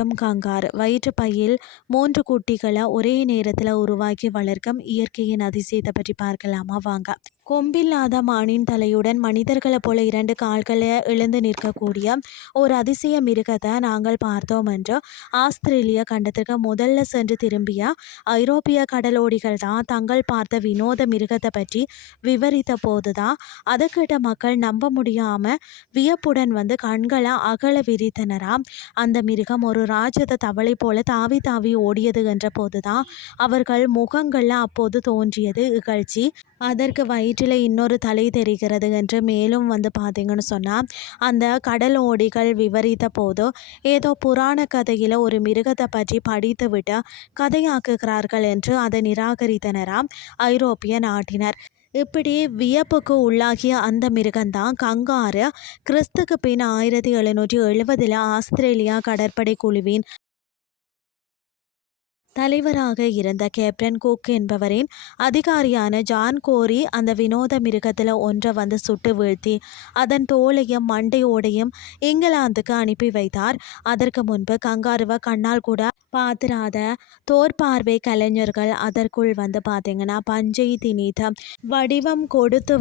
ஓட்டும் கங்காரு வயிற்று பையில் 3 குட்டிகளை ஒரே நேரத்தில் உருவாக்கி வளர்க்கும் இயற்கையின் அதிசயத்தை பற்றி பார்க்கலாமா வாங்க. கொம்பில்லாத மானின் தலையுடன் மனிதர்களைப் போல 2 கால்களை எழுந்து நிற்கக்கூடிய ஒரு அதிசய மிருகத்தை நாங்கள் பார்த்தோம் என்று ஆஸ்திரேலிய கண்டத்திற்கு முதல்ல சென்று திரும்பிய ஐரோப்பிய கடலோடிகள் தான் தங்கள் பார்த்த வினோத மிருகத்தை பற்றி விவரித்த போதுதான் அதை கேட்ட மக்கள் நம்ப முடியாம வியப்புடன் கண்களை அகல விரித்தனராம். அந்த மிருகம் ஒரு ராட்சத தவளை போல தாவி தாவி ஓடியது என்ற போதுதான் அவர்கள் முகங்கள்ல அப்போது தோன்றியது இகழ்ச்சி. அதற்கு வயிற்றில் இன்னொரு தலை தெரிகிறது என்று மேலும் பார்த்தீங்கன்னு சொன்னால் அந்த கடலோடிகள் விவரித்த போது ஏதோ புராண கதையில் ஒரு மிருகத்தை பற்றி படித்து விட்டு கதையாக்குகிறார்கள் என்று அதை நிராகரித்தனராம் ஐரோப்பிய நாட்டினர். இப்படி வியப்புக்கு உள்ளாகிய அந்த மிருகம்தான் கங்காரு. கிறிஸ்துக்கு பின் 1770 ஆஸ்திரேலியா கடற்படை குழுவின் தலைவராக இருந்த கேப்டன் குக் என்பவரின் அதிகாரியான ஜான் கோரி அந்த வினோத மிருகத்தில் ஒன்றை சுட்டு வீழ்த்தி அதன் தோலையும் மண்டையோடையும் இங்கிலாந்துக்கு அனுப்பி வைத்தார். அதற்கு முன்பு கங்காருவை கண்ணால் கூட பார்த்திராத தோற்பார்வை கலைஞர்கள் அதற்குள் பார்த்தீங்கன்னா பஞ்சை திணித்து வடிவம் கொடுத்து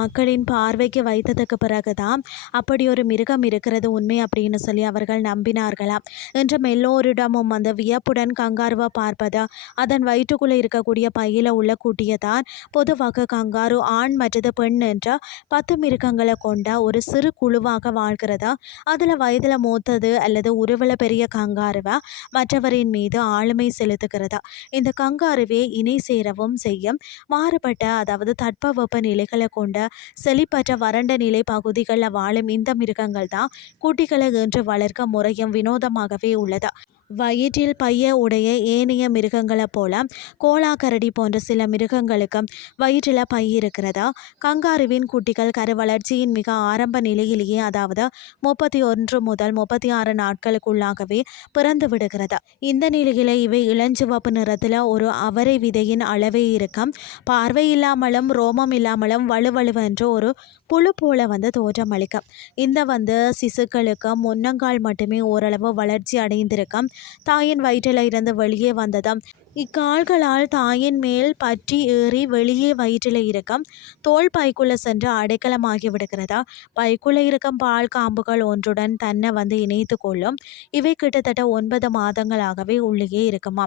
மக்களின் பார்வைக்கு வைத்ததுக்கு பிறகுதான் அப்படி ஒரு மிருகம் இருக்கிறது உண்மை அப்படின்னு சொல்லி அவர்கள் நம்பினார்களாம். இன்றும் எல்லோரிடமும் வியப்புடன் கங்காருவை பார்ப்பது அதன் வயிற்றுக்குள்ளே இருக்கக்கூடிய பையில உள்ள குட்டியதான். பொதுவாக கங்காரு ஆண் மற்றது பெண் என்ற 10 மிருகங்களை கொண்ட ஒரு சிறு குழுவாக வாழ்கிறது. அதில் வயதில் மூத்தது அல்லது உருவல பெரிய கங்காருவை மற்றவரின் மீது ஆளுமை செலுத்துகிறது. இந்த கங்காருவே இணை சேரவும் செய்யும். மாறுபட்ட அதாவது தட்பவெப்ப நிலைகளை கொண்ட செழிப்பற்ற வறண்ட நிலை பகுதிகளில் வாழும் இந்த மிருகங்கள் தான் குட்டிகளை என்று வளர்க்க முறையும் வினோதமாகவே உள்ளது. வயிற்றில் பைய உடைய ஏனைய மிருகங்களைப் போல கோலாக்கரடி போன்ற சில மிருகங்களுக்கும் வயிற்றில் பை இருக்கிறதா. கங்காருவின் குட்டிகள் கரு வளர்ச்சியின் மிக ஆரம்ப நிலையிலேயே அதாவது 31 முதல் 36 நாட்களுக்குள்ளாகவே பிறந்து விடுகிறது. இந்த நிலையில் இவை இளஞ்சிவப்பு நிறத்தில் ஒரு அவரை விதையின் அளவே இருக்கும். பார்வை இல்லாமலும் ரோமம் இல்லாமலும் வலுவலுவென்று ஒரு புழு போல தோற்றம் அளிக்கும். இந்த சிசுக்களுக்கு முன்னங்கால் மட்டுமே ஓரளவு வளர்ச்சி அடைந்திருக்கும். தாயின் வயிற்றில் இருந்து வெளியே வந்ததும் இக்கால்களால் தாயின் மேல் பற்றி ஏறி வெளியே வயிற்றில் இருக்கும் தோல் பைக்குள்ளே சென்று அடைக்கலமாகி விடுகிறதா. பைக்குள்ளே இருக்கும் பால் காம்புகள் ஒன்றுடன் தன்னை இணைத்து கொள்ளும். இவை கிட்டத்தட்ட 9 மாதங்களாகவே உள்ளே இருக்குமா.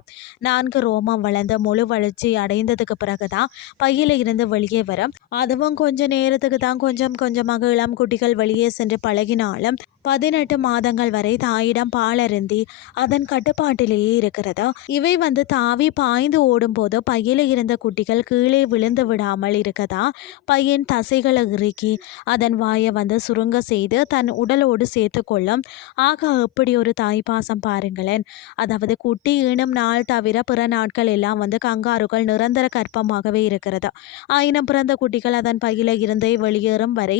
4 ரோமம் வளர்ந்து முழு வளர்ச்சி அடைந்ததுக்கு பிறகுதான் பையில இருந்து வெளியே வரும். அதுவும் கொஞ்ச நேரத்துக்கு தான் கொஞ்சம் கொஞ்சமாக இளம் குட்டிகள் வெளியே சென்று பழகினாலும் 18 மாதங்கள் வரை தாயிடம் பாலருந்தி அதன் கட்டுப்பாட்டிலேயே இருக்கிறதா. இவை தாவி பாய்ந்து ஓடும்போது பையில இருந்த குட்டிகள் கீழே விழுந்து விடாமல் இருக்கதா பையன் தசைகளை இறுக்கி அதன் வாயை சுருங்க செய்து தன் உடலோடு சேர்த்து கொள்ளும். ஆக எப்படி ஒரு தாய்ப்பாசம் பாருங்களேன். அதாவது குட்டி ஈனும் நாள் தவிர பிற நாட்கள் எல்லாம் கங்காருகள் நிரந்தர கர்ப்பமாகவே இருக்கிறது. ஆயினும் பிறந்த குட்டிகள் அதன் பையில இருந்தே வெளியேறும் வரை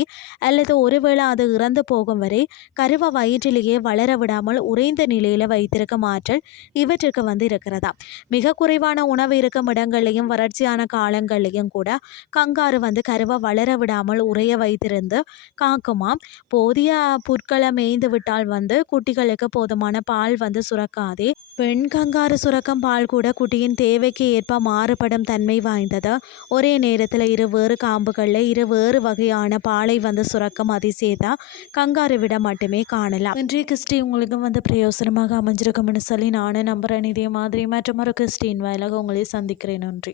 அல்லது ஒருவேளை அது இறந்து போகும் வரை கருவ வயிற்றிலேயே வளர விடாமல் உறைந்த நிலையில வைத்திருக்கும் ஆற்றல் இவற்றுக்கு இருக்கிறதா. மிக குறைவான உணவு இருக்கும் இடங்கள்லையும் வறட்சியான காலங்கள்லையும் கூட கங்காரு கருவை வளர விடாமல் உறைய வைத்திருந்து காக்குமாம். போதிய புற்களை மேய்ந்து விட்டால் குட்டிகளுக்கு போதுமான பால் சுரக்காதே. பெண் கங்காரு சுரக்கும் பால் கூட குட்டியின் தேவைக்கு ஏற்ப மாறுபடும் தன்மை வாய்ந்தது. ஒரே நேரத்தில் 2 வேறு காம்புகளில் 2 வேறு வகையான பாலை சுரக்கும் அதிசயத்தை கங்காருவிட மட்டுமே காணலாம். இன்றைய கிறிஸ்டி உங்களுக்கு பிரயோசனமாக அமைஞ்சிருக்கும்னு சொல்லி நானும் நம்புறேன். இதே மாதிரி மற்றும் ஒரு கிறிஸ்டின் வாயிலாக உங்களை சந்திக்கிறேன். நன்றி.